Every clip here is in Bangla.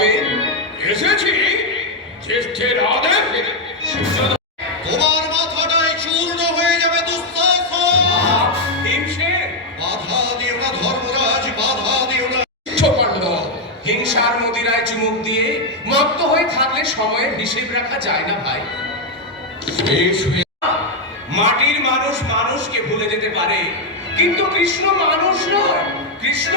তবে এসেছি জ্যেষ্ঠের আদেশে। তোমার মাথাটাই চূর্ণ হয়ে যাবে দুঃশাসন। ভীমসেন, বাধা দিও না ধর্মরাজ, বাধা দিও না। পাণ্ডব, হিংসার মদিরায় চুমুক দিয়ে মত্ত হয়ে থাকলে সময়ের হিসেব রাখা যায় না ভাই। মাটির মানুষ মানুষকে ভুলে যেতে পারে, কিন্তু কৃষ্ণ মানুষ নয়। কৃষ্ণ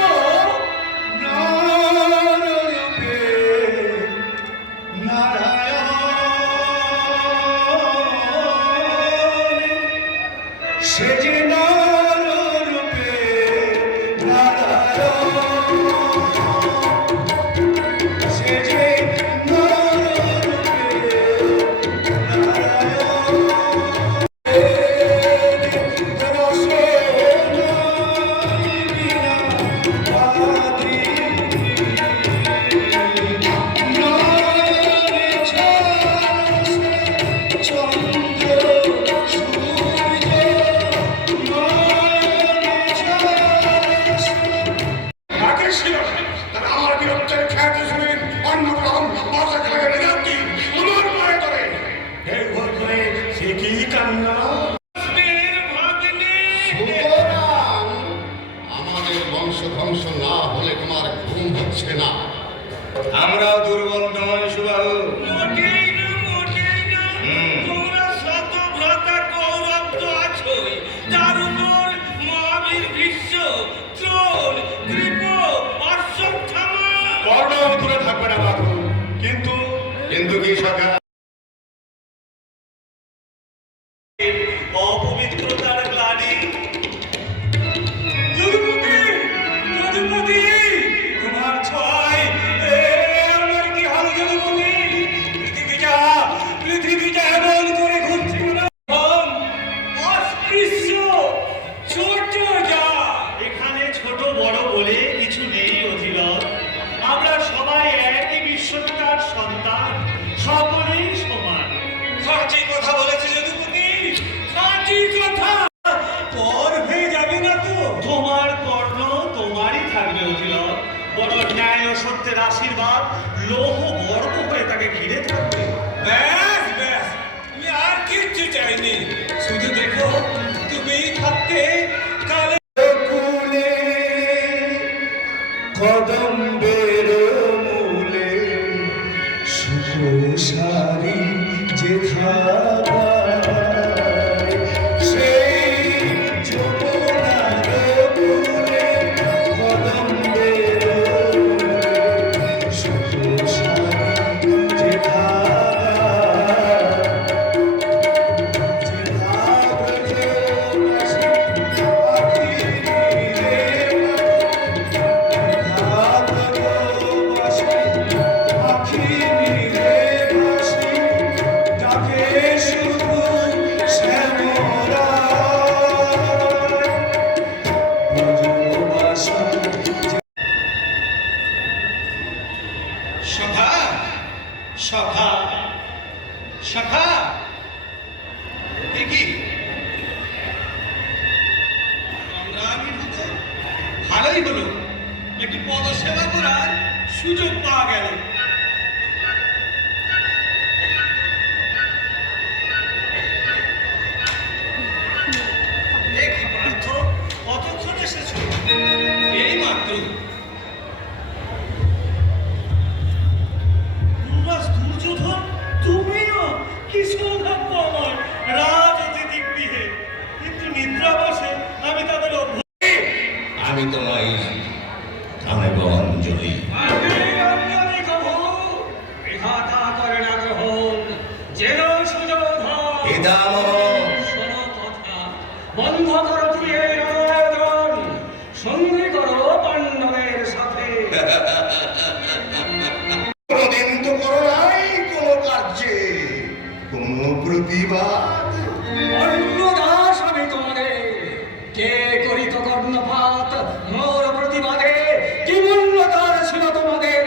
সে যে নাররূপে নারায়ণ, সে যে ধ্বংস না হলে তোমার ঘুম হচ্ছে না। আমরাও দুর্বল নয় সুবাহু। তোমরা শতভ্রাতা কৌরব তো আছোই, তার উপর মহাবীর ভীষ্ম, দ্রোণ, কৃপ, অশ্বত্থামা। কর্ণ দূরে থাকবে না বাবু, কিন্তু কি সখা? অপবিত্রতার গ্লানি। তোমার ছয় আমার কি হাল যদুপতি? পৃথিবীটা এমন করে ঘুরছে না। অস্পৃশ্য ছোট যা, এখানে ছোট বড় বলে কিছু নেই অধিরথ। আমরা সবাই একই বিশ্বপিতার সন্তান, সকলেই সমান। খাঁটি কথা বলেছে যদুপতি, খাঁটি কথা। পর হয়ে যাবে না তো? তোমার কর্ণ তোমারই থাকবে অধিরথ। বড় ন্যায় ও সত্যের আশীর্বাদ লৌহ বর্গ হয়ে তাকে ঘিরে থাকবে। ব্যাস ব্যাস, তুমি আর কিচ্ছু চাইনি। শুধু দেখো তুমি থাকতে কালে কুলে কদম্বের মূলে সুকোষারি যে থাকায়, সেই যমুনার কূলে কদম্বের মূলে সুকোষারি যে থাকায়, যে থাক যে বাসি আখি রে সভা সভা সভা। দেখি ভালোই হলো, একটু পদসেবা করার সুযোগ পাওয়া গেল। দেখি পার্থ, কতক্ষণ এসেছো? এই মাত্র। দুর্যোধন, তুমিও? কি সৌভাগ্য আমার, রাজ অতিথি গৃহে। কিন্তু নিদ্রা বসে আমি তাদের আমি তোমায় থামেব অঞ্জলি। অঞ্জলি কভু বিধাতা করে না গ্রহণ, যেন সুযোধন। পিতামহ, শোনো কথা, বন্ধ করো তুমি এই আয়োজন, সন্ধি করো পাণ্ডবের সাথে। কোনদিন তো করো নাই কোন কার্যে কোন প্রতিবাদ। অন্নদাস আমি তোমাদের, কে করিত কর্ণপাত মোর প্রতিবাদে? কি মূল্যতার ছিল তোমাদের?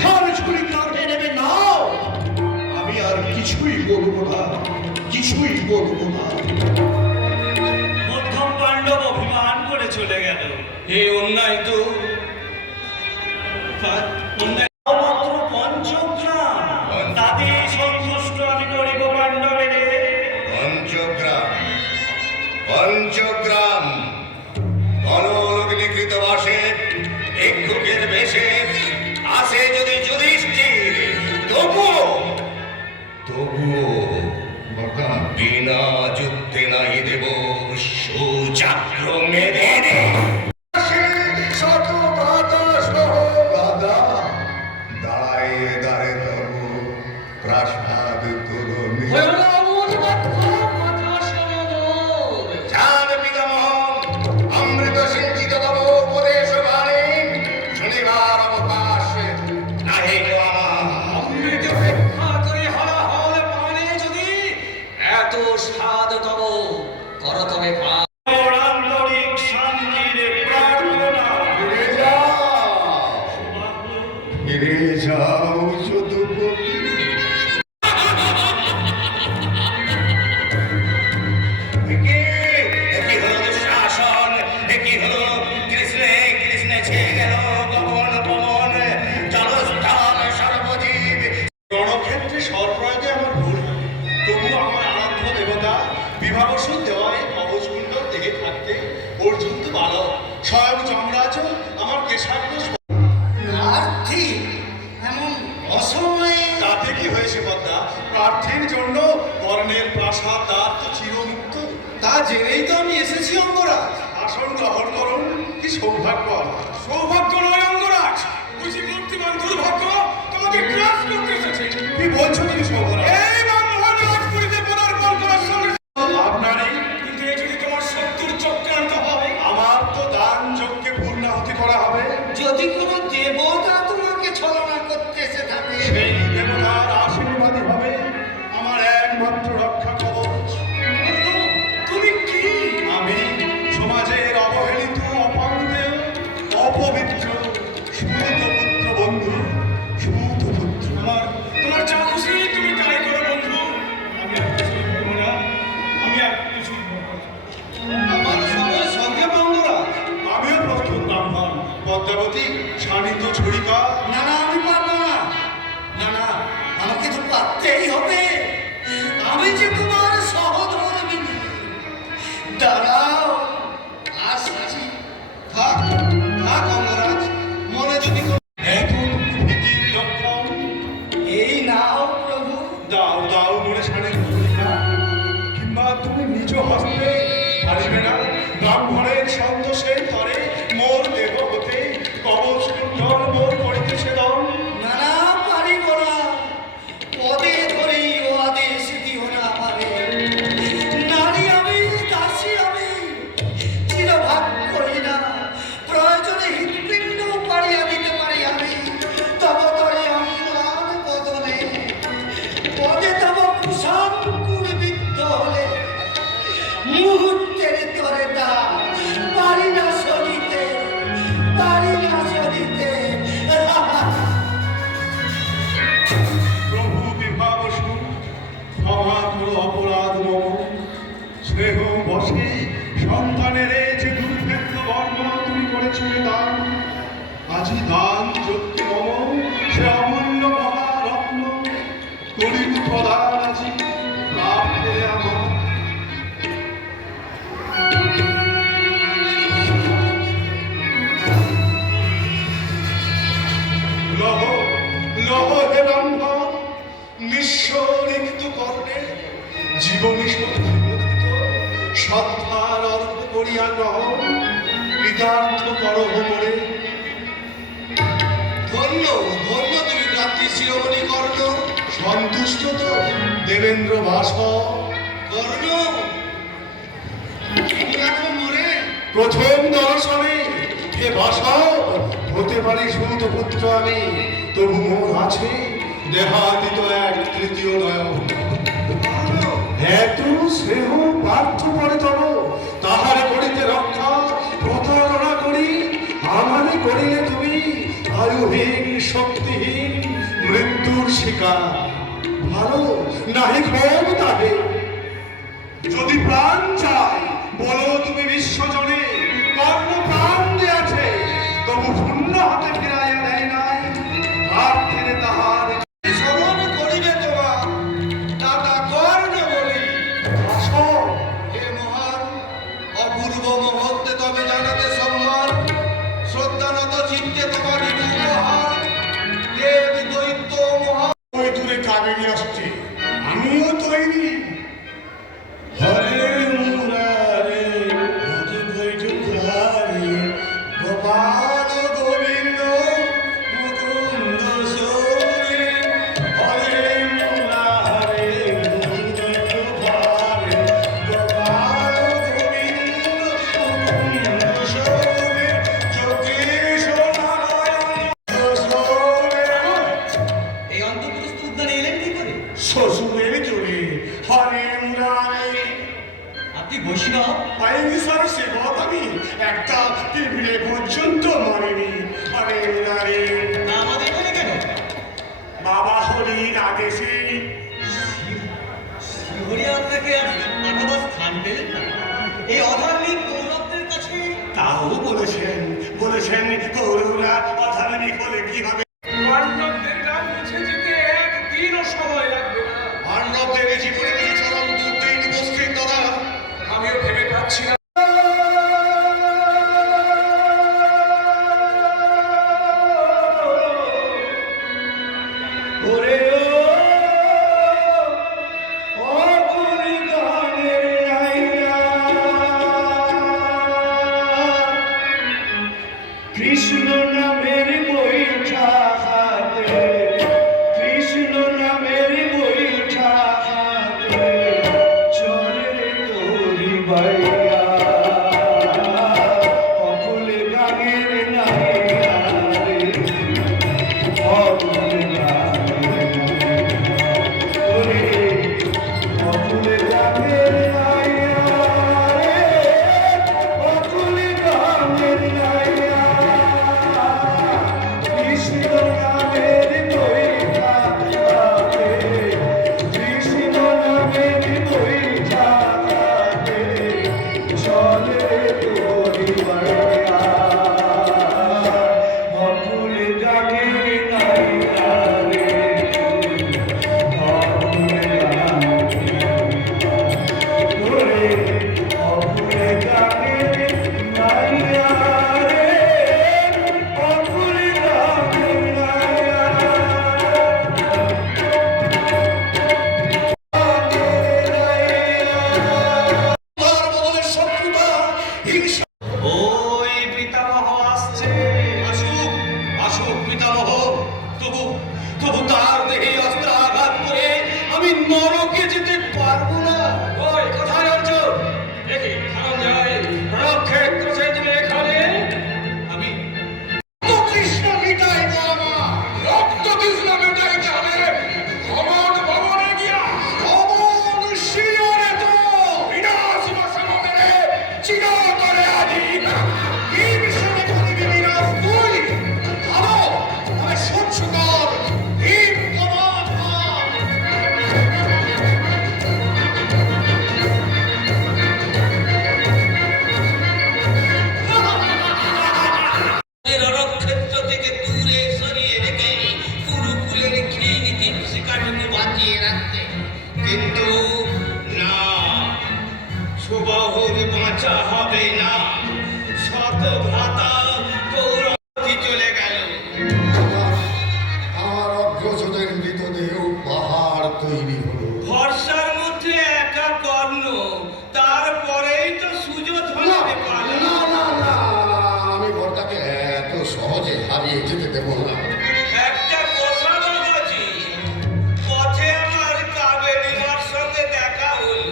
ঘর ছুরি কাটে নেবে নাও, আমি আর কিছুই বলবো না, কিছুই বলবো না। মধ্যম পাণ্ডব অভিমান করে চলে গেল। হে অন্যায় তো অন্যায় দাঁড়ে তব প্রাসাদ তরুণী হলো অমূল কথা সমদর। চাঁদ পিতামহ অমৃত সিঞ্চিত তব উপদেশ বাণী শুনিবার অবকাশ নাহি গো আমার। অমৃত অপেক্ষা করে হলাহল পানে যদি এত স্বাদ তব কর তবে পা। আন্তরিক শান্তির প্রার্থনা। ফিরে যাও, সৌভাগ্য ফিরে যাও যদুপতি। একই হলো দুঃশাসন, একই হলো কৃষ্ণে কৃষ্ণে ছেয়ে গেল গগন পবন জলস্থল সর্বজীব। রণক্ষেত্রে সর্বরাজে আমার ভুল হয়। তবু আমার আরাধ্য দেবতা বিভাবসুর দেওয়ায় কবচকুণ্ডল দেহে থাকতে পর্যন্ত বালক স্বয়ং যমরাজ আমার কেশাগ্র প্রার্থী এমন অসময়ে তাতে কি হয়েছে পদ্মা? প্রার্থীর জন্য বর্ণের প্রাসাদ দ্বার তো চিরমুক্ত। তা জেনেই তো আমি এসেছি অঙ্গরাজ। আসন গ্রহণ করুন, কি সৌভাগ্য আমার। সৌভাগ্য নয় অঙ্গরাজ, বুঝি মূর্তিমান দুর্ভাগ্য তোমাকে গ্রাস করতে এসেছে। কি বলছো তুমি সৌভাগ্য? এই ব্রাহ্মণ রাজপুরীতে পদার্পণ করার সঙ্গে আপনারই কিন্তু এ যদি তোমার শত্রুর চক্রান্ত হয়, আমার তো দান যজ্ঞে পূর্ণাহুতি করা হবে। যদি কোনো দেবতা তোমাকে ছলনা করতে এসে থাকে সেই দেবতার আশীর্বাদই হবে আমার একমাত্র রক্ষা কবচ। তুমি কি আমি সমাজের অবহেলিত অপাঙ্গেয় অপবিত্র সুতপুত্র বন্ধু, সুতপুত্র। তোমার যা খুশি তুমি তাই করো বন্ধু। আমি আর কিছু করবো না, আমি আর কিছু করবো না। আমার সবার সঙ্গে বন্ধুরা আমিও প্রস্তুত ব্রাহ্মণ। পদ্মাবতী শানিত ছুরিকা না না আমি পারবো না, না না আমাকে তো পারতেই হবে। আমি যে তোমার সহধর্মিনী। দাঁড়াও আসছি। থাক থাক অঙ্গরাজ, মনে যদি এতটুকু ভীতির লক্ষণ এই নাও প্রভু। দাও দাও মনে শানিত ছুরিকা, কিংবা তুমি নিজ হস্তে পারিবে না ব্রাহ্মণের সন্তোষের তরে মোর দেহ হতে কবচ কুণ্ডল মোর করিতেছে দম। না না পারিব না, পদে ধরেই ও আদেশ দিও না আমারে। নারী আমি, দাসী আমি, চিরভাগ করি না। প্রয়োজনে হৃৎপিণ্ড পাড়িয়া দিতে পারি আমি। তব তরে অম্লান বদনে পদে তব কুশাঙ্কুর বিদ্ধ হলে মুহূর্তের তরে তা পারি না সরিতে, পারি না সরিতে। প্রভু বিভাবসু ক্ষমা করো অপরাধ মম। স্নেহ বসে সন্তানের যে দুর্ভেদ্য বর্ণ তুমি করেছিলে দান, আজি দান যজ্ঞ মম সে অমূল্য মহারত্ন করিব প্রদান আজি লাভ পেলে আমার। লহ লহ হে ব্রাহ্মণ, নিঃস্ব রিক্ত কর্ণে জীবনী সত্যিত শ্রদ্ধার অর্ঘ করিয়া গ্রহণ কৃতার্থ করহ মোরে। ধন্য ধন্য তুমি রাত্রি শিরোমণি কর্ণ। সন্তুষ্ট তো দেবেন্দ্র ভাস কর্ণ ঠিক আছো মোরে? প্রথম দর্শনে হে ভাষা হতে পারি সুতপুত্র আমি, তবু মোর আছে দেহাতীত এক তৃতীয় নয়ন। এত স্নেহ পার্থ করে তব তাহার করিতে রক্ষা প্রতারণা করি আমারে করিলে তুমি আয়ুহীন শক্তিহীন মৃত্যুর শিকার। ভালো নাহি ক্ষোভ তাহে, যদি প্রাণ চাই বলো তুমি বিশ্বজনে কর্ণ প্রাণ দিয়াছে, তবু শূন্য হাতে ফিরাইয়া দেয় নাই প্রার্থীর তাহার। স্মরণ করিবে তোমার দাদা কর্ণ বলি। আসো হে মহান অপূর্ব মুহূর্তে তবে জানাতে সম্মান, শ্রদ্ধানত চিত্তে তোমার উপহার। দেব দৈত্য মহান ওই দূরে কাবেরী আসছে, আমিও তৈরি। হরে মুরারে গোপাল গোবিন্দ বৈষ্ণব আইনসার সেবক আমি একটা টেবিলে পর্যন্ত মারিনি। আরে আরে তা আমাদের এখানে কেন? বাবা হরির আদেশে শিহরি আপনাকে আর পাঠাবার স্থান পেলেন না এই অধার্মিক কৌরবদের কাছে। তাও বলেছেন কৌরবরা অধার্মিক হলে কি হবে? পাণ্ডবদের নাম মুছে যেতে একদিনও সময় লাগবে না। পাণ্ডবদের এই জীবনে কিছু চরম দুর্দিন উপস্থিত দাদা। আমিও ভেবে পাচ্ছি না। ওরে ও অকুলি গানের আইয়া কৃষ্ণ নামের বৈঠা হাতে, কৃষ্ণ নামের বৈঠা হাতে চলে তোরি বাইয়া অকুল গানের নাইয়া রে অকুল গানের ওরে অকুল গানের নাইয়া রে অকুল গানের নাইয়া কৃষ্ণ নামের বৈঠা হাতে, কৃষ্ণ নামের বৈঠা হাতে চলে তোরি বাইয়া অকুল গানের নাইয়া রে অকুল গানের ওরে অকুল গানের নাইয়া রে অকুল গানের নাইয়া বলে শত্রুতা হিংসা। ওই পিতামহ আসছে। আসুক পিতামহ। তবু তার দেহে অস্ত্র আঘাত করে আমি নরকে যেতে পারবো না। ওই কোথায় অর্জুন? দেখি ধনঞ্জয় রণক্ষেত্র ছেড়ে এখানে। আমি কৃষ্ণ মিটাইব আমার রক্ত কৃষ্ণ মিটাইতে হবে। ভবন ভবনে গিয়া ভবন শিয়রে তো বিনাশ বসনে চিরতরে আজি কি বিষয়ে করিবি বিনাশ তুই? ভালো আমি সহ্য কর। ভীম কমাত রণক্ষেত্র থেকে দূরে সরিয়ে রেখে কুরুকুলের খেয়ে নীতি শিকারীকে বাঁচিয়ে রাখতে, কিন্তু না, সুবাহুর বাঁচা হবে না। শত ভ্রাতা কৌরবী চলে গেল। আমার অগ্রজদের মৃতদেহ পাহাড় তৈরি হলো। ভরসার মধ্যে একা কর্ণ, তারপরেই তো সুযোগ হতে পারে না। আমি ঘরটাকে এত সহজে হারিয়ে যেতে দেব না। একটা কথা বাবাজি, পথে আমার কাবেরীমার সঙ্গে দেখা হলো।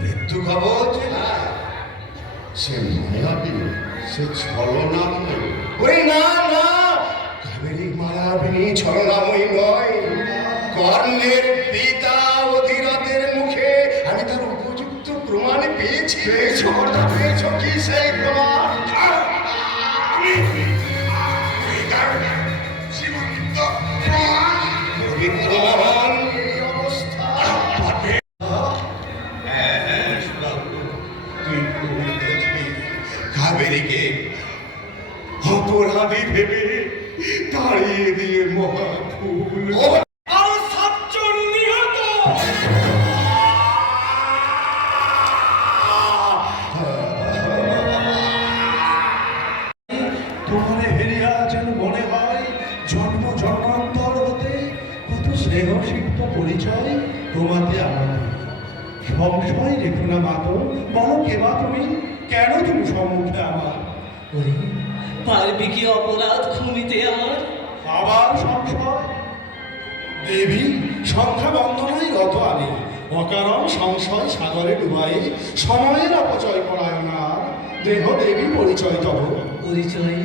মৃত্যু পাবো যে সে মায়াবী, সে ছলনাময়। ওই না কাবেরী মায়াবিনী ছলনাময়ী নয়। কর্ণের পিতা অধীরথের মুখে আমি তার উপযুক্ত প্রমাণ পেয়েছি। পেয়েছো কি সেই প্রমাণ? জীবন্ত প্রমাণ, পবিত্র মহান এই অবস্থা। কাবেরীকে অপরাধী ভেবে তাড়িয়ে দিয়ে মহাফুল আর সাতজন নিহত। তোমারে হেরিয়া যেন মনে হয় জন্ম জন্মান্তর হতে কত স্নেহসিক্ত পরিচয় তোমাতে আমার। সংশয় রেখো না মাতো, বলো কে বা তুমি, কেন তুমি সম্মুখে আমার? ওরে পারবি কি অপরাধ ক্ষমিতে আমার? আবার সংশয়? দেবী সংখ্যা বন্দনায় রত আনে, অকারণ সংশয় সাগরে ডুবাই সময়ের অপচয় করায় না। দেহ দেবী পরিচয় তব। পরিচয়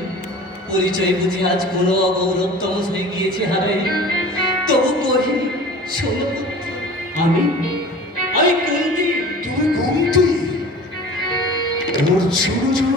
পরিচয় বুঝি আজ কোনো অগৌরবতম হয়ে গিয়েছে হারাই। তবু কহি শোনো পুত্র, আমি আমি কুন্তি। তুমি কুন্তি? ওর ছোট ছোট